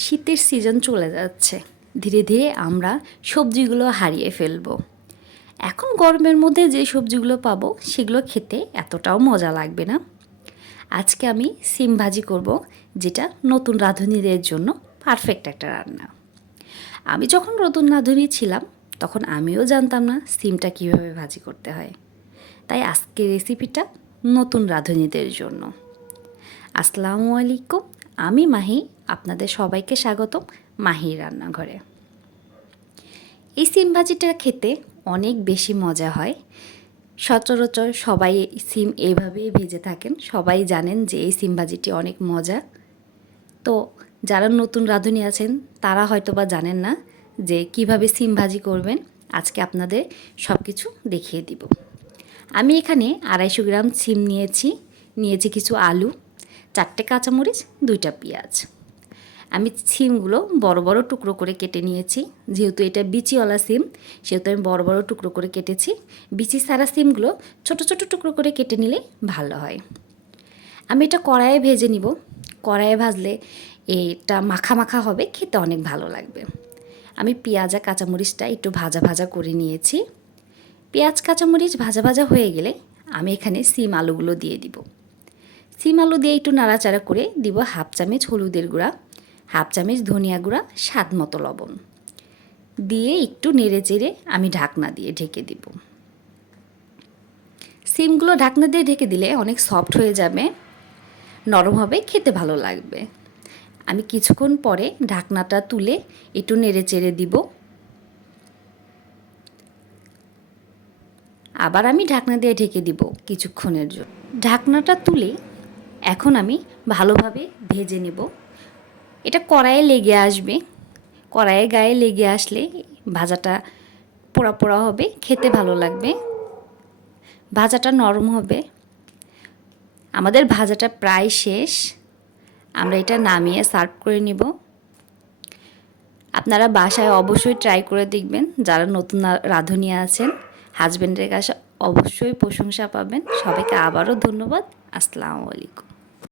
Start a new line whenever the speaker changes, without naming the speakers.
শীতের সিজন চলে যাচ্ছে। ধীরে ধীরে আমরা সবজিগুলো হারিয়ে ফেলব। এখন গরমের মধ্যে যে সবজিগুলো পাবো, সেগুলো খেতে এতটাও মজা লাগবে না। আজকে আমি সিম ভাজি করব, যেটা নতুন রাঁধুনিদের জন্য পারফেক্ট একটা রান্না। আমি যখন নতুন রাঁধুনি ছিলাম, তখন আমিও জানতাম না সিমটা কীভাবে ভাজি করতে হয়। তাই আজকের রেসিপিটা নতুন রাঁধুনিদের জন্য। আসসালামু আলাইকুম আমি মাহি, আপনাদের সবাইকে স্বাগতম মাহির রান্নাঘরে। এই সিম ভাজিটা খেতে অনেক বেশি মজা হয়। সচরাচর সবাই সিম এইভাবেই ভেজে থাকেন। সবাই জানেন যে এই সিম ভাজিটি অনেক মজা। তো যারা নতুন রাঁধুনি আছেন, তারা হয়তো বা জানেন না যে কীভাবে সিম ভাজি করবেন। আজকে আপনাদের সব কিছু দেখিয়ে দিব। আমি এখানে আড়াইশো গ্রাম সিম নিয়েছি। নিয়েছি কিছু আলু চারটে কাঁচামরিচ, দুইটা পেঁয়াজ। আমি সিমগুলো বড় বড় টুকরো করে কেটে নিয়েছি। যেহেতু এটা বিচিওয়ালা সিম, সেহেতু আমি বড় বড় টুকরো করে কেটেছি। বিচি সারা সিমগুলো ছোট ছোট টুকরো করে কেটে নিলে ভালো হয়। আমি এটা কড়াইয়ে ভেজে নিব। কড়াইয়ে ভাজলে এটা মাখা মাখা হবে, খেতে অনেক ভালো লাগবে। আমি পেঁয়াজ আর কাঁচামরিচটা একটু ভাজা ভাজা করে নিয়েছি। পেঁয়াজ, কাঁচামরিচ ভাজা ভাজা হয়ে গেলে আমি এখানে সিম আলুগুলো দিয়ে দিব। সিম আলু দিয়ে একটু নাড়াচাড়া করে দিব হাফ চামচ হলুদের গুঁড়া, হাফ চামচ ধনিয়া গুঁড়া, স্বাদ মতো লবণ। দিয়ে একটু নেড়ে চেড়ে আমি ঢাকনা দিয়ে ঢেকে দিব। সিমগুলো ঢাকনা দিয়ে ঢেকে দিলে অনেক সফট হয়ে যাবে, নরম হবে, খেতে ভালো লাগবে। আমি কিছুক্ষণ পরে ঢাকনাটা তুলে একটু নেড়ে চেড়ে দিব। আবার আমি ঢাকনা দিয়ে ঢেকে দিব কিছুক্ষণের জন্য। ঢাকনাটা তুলে এখন আমি ভালোভাবে ভেজে নেব। এটা কড়াইয়ে লেগে আসবে। কড়াইয়ে গায়ে লেগে আসলে ভাজাটা পোড়া পোড়া হবে, খেতে ভালো লাগবে। ভাজাটা নরম হবে। আমাদের ভাজাটা প্রায় শেষ। আমরা এটা নামিয়ে সার্ভ করে নিব। আপনারা বাসায় অবশ্যই ট্রাই করে দেখবেন। যারা নতুন রাঁধুনি আছেন হাজব্যান্ডের কাছে অবশ্যই প্রশংসা পাবেন। সবাইকে আবারও ধন্যবাদ। আসসালামু আলাইকুম।